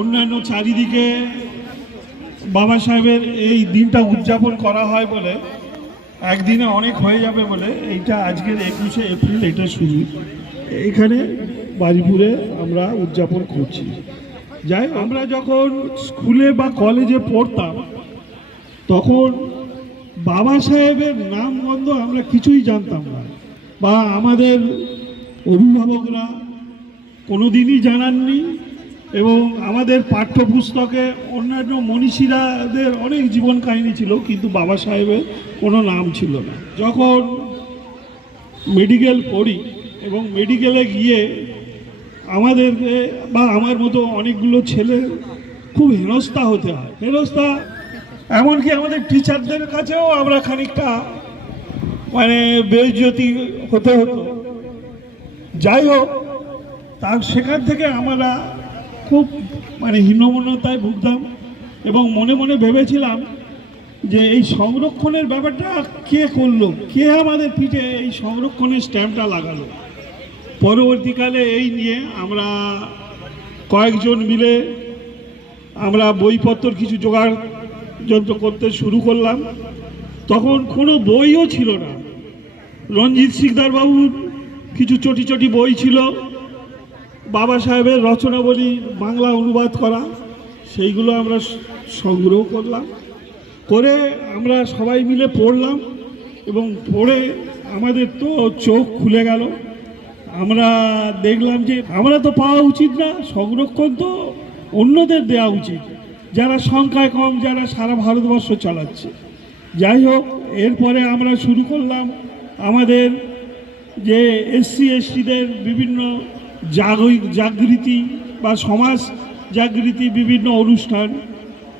অন্যান্য চারিদিকে বাবা সাহেবের এই দিনটা উদযাপন করা হয় বলে একদিনে অনেক হয়ে যাবে বলে এইটা আজকের 21শে এপ্রিল এটা শুরু এখানে বাজিপুরে আমরা উদযাপন করছি। যাই আমরা যখন স্কুলে বা কলেজে পড়তাম তখন বাবা সাহেবের নাম গন্ধ আমরা কিছুই জানতাম না, বা আমাদের অভিভাবকরা কোনোদিনই জানাননি, এবং আমাদের পাঠ্যপুস্তকে অন্যান্য মনীষীরাদের অনেক জীবন কাহিনী ছিল, কিন্তু বাবা সাহেবের কোনো নাম ছিল না। যখন মেডিকেল পড়ি এবং মেডিকেলে গিয়ে আমাদেরকে বা আমার মতো অনেকগুলো ছেলে খুব হেনস্থা হতে হয়, হেনস্থা এমনকি আমাদের টিচারদের কাছেও আমরা খানিকটা মানে বেইজ্জতি হতে হতো। যাই হোক, তার সেখান থেকে আমরা খুব মানে হীনমন্যতায় ভুগতাম এবং মনে মনে ভেবেছিলাম যে এই সংরক্ষণের ব্যাপারটা কে করলো, কে আমাদের পিঠে এই সংরক্ষণের স্ট্যাম্পটা লাগালো। পরবর্তীকালে এই নিয়ে আমরা কয়েকজন মিলে আমরা বইপত্র কিছু জোগাড় যন্ত্র করতে শুরু করলাম। তখন কোনো বইও ছিল না, রঞ্জিত সিকদার বাবুর কিছু চটি চটি বই ছিল, বাবা সাহেবের রচনাবলী বাংলা অনুবাদ করা, সেইগুলো আমরা সংগ্রহ করলাম, করে আমরা সবাই মিলে পড়লাম এবং পড়ে আমাদের তো চোখ খুলে গেল। আমরা দেখলাম যে আমরা তো পাওয়া উচিত না, সংরক্ষণ তো অন্যদের দেওয়া উচিত, যারা সংখ্যায় কম, যারা সারা ভারতবর্ষ চালাচ্ছে। যাই হোক, এরপরে আমরা শুরু করলাম আমাদের যে এসসি এসটিদের বিভিন্ন জাগৃতি বা সমাজ জাগৃতি বিভিন্ন অনুষ্ঠান,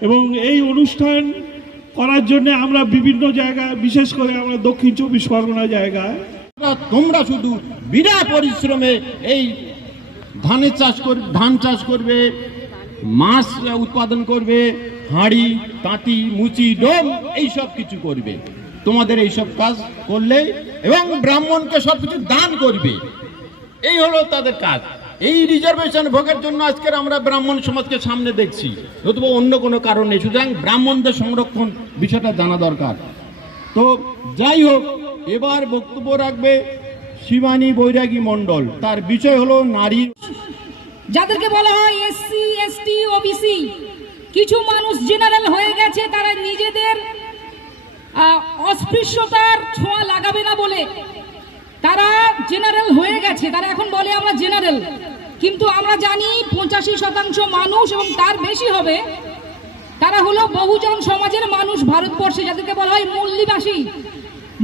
এবং এই অনুষ্ঠান করার জন্য আমরা বিভিন্ন জায়গায়, বিশেষ করে আমরা দক্ষিণ 24 পরগনা জায়গায়, তোমরা শুধু বিরাট পরিশ্রমে এই ধান চাষ করবে, মাছ উৎপাদন করবে, হাঁড়ি তাঁতি মুচি ডোম এইসব কিছু করবে, তোমাদের এইসব কাজ করলে, এবং ব্রাহ্মণকে সবকিছু দান করবে, এই হলো তাদের কাজ। এই রিজার্ভেশন ভোগের জন্য আজকের আমরা ব্রাহ্মণ সমাজকে সামনে দেখছি, নতুবা অন্য কোনো কারণ নেই। সুতরাং ব্রাহ্মণদের সংরক্ষণ বিষয়টা জানা দরকার। তো যাই হোক, এবার বক্তব্য রাখবে শিবানী বৈরাগী মণ্ডল, তার বিষয় হলো নারী। যাদেরকে বলা হয় এসসি এসটি ওবিসি, কিছু মানুষ জেনারেল হয়ে গেছে, তারা নিজেদের অস্পৃশ্যতার ছোঁয়া লাগাবে না বলে তারা জেনারেল হয়ে গেছে, তারা এখন বলে আমরা জেনারেল। কিন্তু আমরা জানি 85% মানুষ এবং তার বেশি হবে তারা হলো বহুজন সমাজের মানুষ ভারতবর্ষে, যাদেরকে বলা হয় মূল নিবাসী।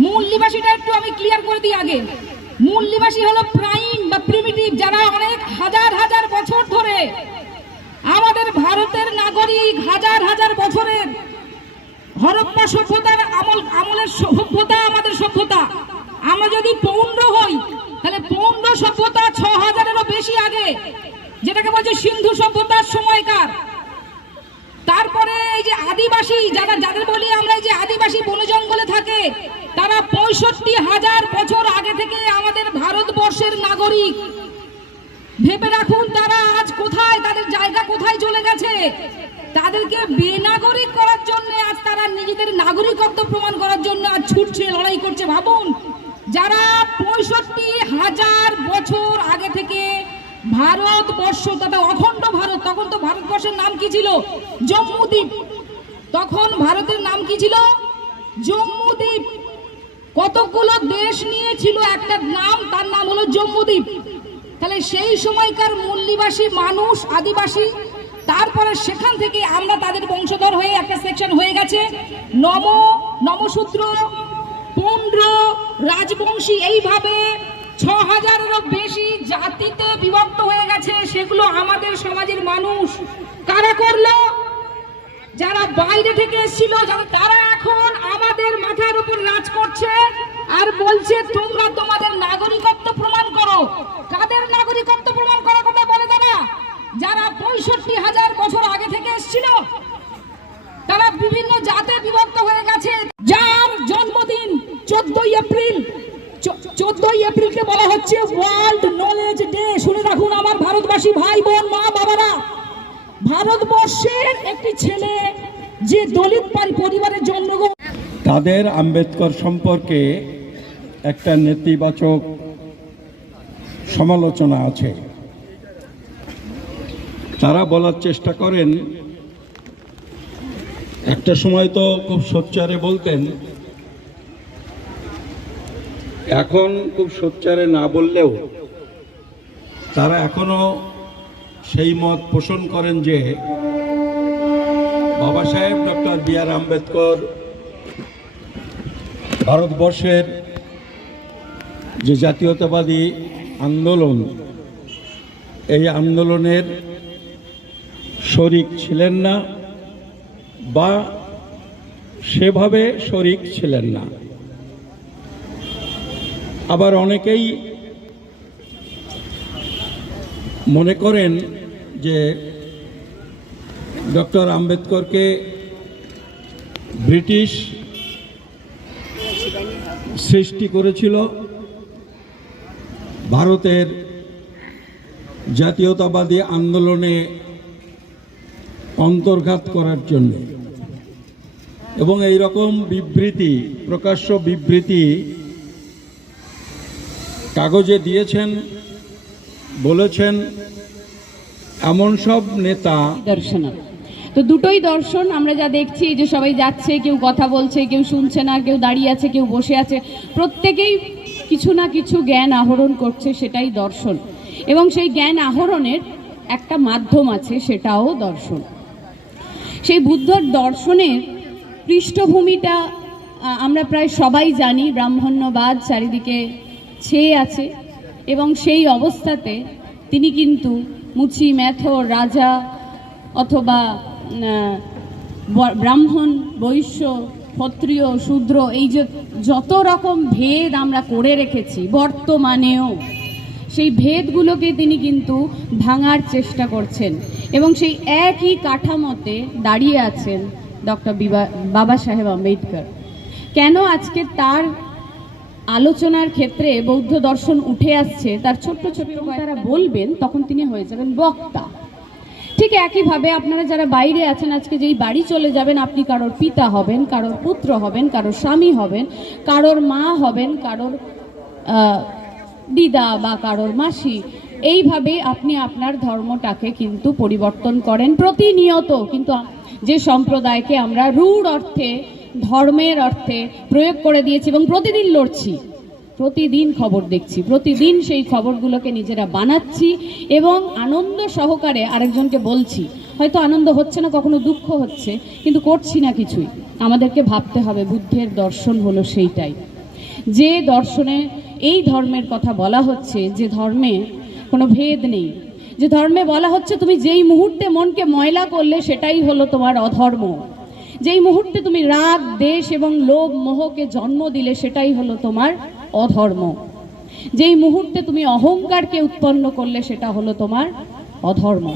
মূল নিবাসীটা একটু আমি ক্লিয়ার করে দিই আগে। মূল নিবাসী হলো প্রাইম বা প্রিমিটিভ, যারা অনেক হাজার হাজার বছর ধরে আমাদের ভারতের নাগরিক, হাজার হাজার বছরের হরপ্পা সভ্যতার আমলের সভ্যতা আমাদের সভ্যতা। আমরা যদি পৌণ্ড হই তাহলে পৌণ্ড সভ্যতা 6000-এরও বেশি আগে, যেটাকে বলছে সিন্ধু সভ্যতার সময়কার। তারপরে এই যে আদিবাসী, যাদের বলি আমরা এই যে আদিবাসী বন জঙ্গলে থাকে, তারা 65,000 বছর আগে থেকে আমাদের ভারতবর্ষের নাগরিক। ভেবে রাখুন তারা আজ কোথায়, তাদের জায়গা কোথায় চলে গেছে। তাদেরকে বেনাগরিক করার জন্য আজ তারা নিজেদের নাগরিকত্ব প্রমাণ করার জন্য আজ ছুটছে, লড়াই করছে। ভাবুন, যারা 65,000 বছর আগে থেকে ভারতবর্ষ, তথা অখণ্ড ভারত, তখন তো ভারতবর্ষের নাম কি ছিল? জম্মুদ্বীপ। তখন ভারতের নাম কি ছিল? জম্মুদ্বীপ। কতগুলো দেশ নিয়েছিল একটা নাম, তার নাম হলো জম্মুদ্বীপ। তাহলে সেই সময়কার মূল নিবাসী মানুষ, আদিবাসী, তারপরে সেখান থেকে আমরা তাদের বংশধর হয়ে একটা সেকশন হয়ে গেছে নমশূদ্র, পুন্ড্র, রাজবংশী, এইভাবে 6000-এরও বেশি জাতিতে বিভক্ত হয়ে গেছে। সেগুলো আমাদের সমাজের মানুষ। কারা করলো? যারা বাইরে থেকে এসেছিল, তারা এখন আমাদের মাথার উপর রাজ করছে আর বলছে তোমরা তোমাদের নাগরিকত্ব প্রমাণ করো। কাদের নাগরিকত্ব প্রমাণ করার কথা বলে তারা? যারা 65,000 বছর আগে থেকে এসেছিল, তারা বিভিন্ন জাতে বিভক্ত হয়ে গেছে। যার জন্মদিন 14ই এপ্রিল, 14ই এপ্রিলকে বলা হচ্ছে ওয়ার্ল্ড নলেজ ডে। শুনে রাখুন আমার ভারতবাসী ভাই বোন, মা বাবারা, ভারতবর্ষের একটি ছেলে যে দলিত পরিবারে জন্মগ্রহণ, তাদের আম্বেদকর সম্পর্কে একটা নেতিবাচক সমালোচনা আছে। তারা বলার চেষ্টা করেন, একটা সময় তো খুব সোচ্চারে বলতেন, এখন খুব সোচ্চারে না বললেও তারা এখনো সেই মত পোষণ করেন যে বাবা সাহেব ডক্টর বি আর আম্বেদকর ভারতবর্ষের যে জাতীয়তাবাদী আন্দোলন, এই আন্দোলনের শরিক ছিলেন না বা সেভাবে শরিক ছিলেন না। আবার অনেকেই মনে করেন যে ডক্টর আম্বেদকরকে ব্রিটিশ সৃষ্টি করেছিল ভারতের জাতীয়তাবাদী আন্দোলনে অন্তর্ঘাত করার জন্য, এবং এই রকম বিবৃতি, প্রকাশ্য বিবৃতি কাগজে দিয়েছেন, বলেছেন এমন সব নেতা। দর্শন, তো দুটোই দর্শন আমরা যা দেখছি, যে সবাই যাচ্ছে, কেউ কথা বলছে, কেউ শুনছে না, কেউ দাঁড়িয়ে আছে, কেউ বসে আছে, প্রত্যেকেই কিছু না কিছু জ্ঞান আহরণ করছে, সেটাই দর্শন। এবং সেই জ্ঞান আহরণের একটা মাধ্যম আছে, সেটাও দর্শন। সেই বুদ্ধর দর্শনের পৃষ্ঠভূমিটা আমরা প্রায় সবাই জানি, ব্রাহ্মণ্যবাদ চারিদিকে ছেয়ে আছে, এবং সেই অবস্থাতে তিনি কিন্তু মুচি, মেথর, রাজা অথবা ব্রাহ্মণ, বৈশ্য, ক্ষত্রিয়, শূদ্র, এই যে যত রকম ভেদ আমরা করে রেখেছি বর্তমানেও, সেই ভেদগুলোকে তিনি কিন্তু ভাঙার চেষ্টা করছেন, এবং সেই একই কাঠামোতে দাঁড়িয়ে আছেন ডক্টর বাবা সাহেব আম্বেদকর। কেন আজকে তার আলোচনার ক্ষেত্রে বৌদ্ধ দর্শন উঠে আসছে, তার ছোট্ট ছোট্ট তারা বলবেন, তখন তিনি হয়ে যাবেন বক্তা। ঠিক একইভাবে আপনারা যারা বাইরে আছেন, আজকে যেই বাড়ি চলে যাবেন, আপনি কারোর পিতা হবেন, কারোর পুত্র হবেন, কারোর স্বামী হবেন, কারোর মা হবেন, কারোর দিদা বা কারোর মাসি। এইভাবে আপনি আপনার ধর্মটাকে কিন্তু পরিবর্তন করেন প্রতিনিয়ত। কিন্তু যে সম্প্রদায়কে আমরা রূঢ় অর্থে, ধর্মের অর্থে প্রয়োগ করে দিয়েছি এবং প্রতিদিন লড়ছি, প্রতিদিন খবর দেখছি, প্রতিদিন সেই খবরগুলোকে নিজেরা বানাচ্ছি এবং আনন্দ সহকারে আরেকজনকে বলছি। হয়তো আনন্দ হচ্ছে না, কখনো দুঃখ হচ্ছে, কিন্তু করছি না কিছুই। আমাদেরকে ভাবতে হবে বুদ্ধের দর্শন হলো সেইটাই, যে দর্শনে এই ধর্মের কথা বলা হচ্ছে, যে ধর্মে কোনো ভেদ নেই, যে ধর্মে বলা হচ্ছে তুমি যেই মুহূর্তে মনকে ময়লা করলে সেটাই হলো তোমার অধর্ম, যেই মুহূর্তে তুমি রাগ, দেশ এবং লোভ, মোহকে জন্ম দিলে সেটাই হলো তোমার অধর্ম, যেই মুহূর্তে তুমি অহংকারকে উৎপন্ন করলে সেটা হলো তোমার অধর্ম।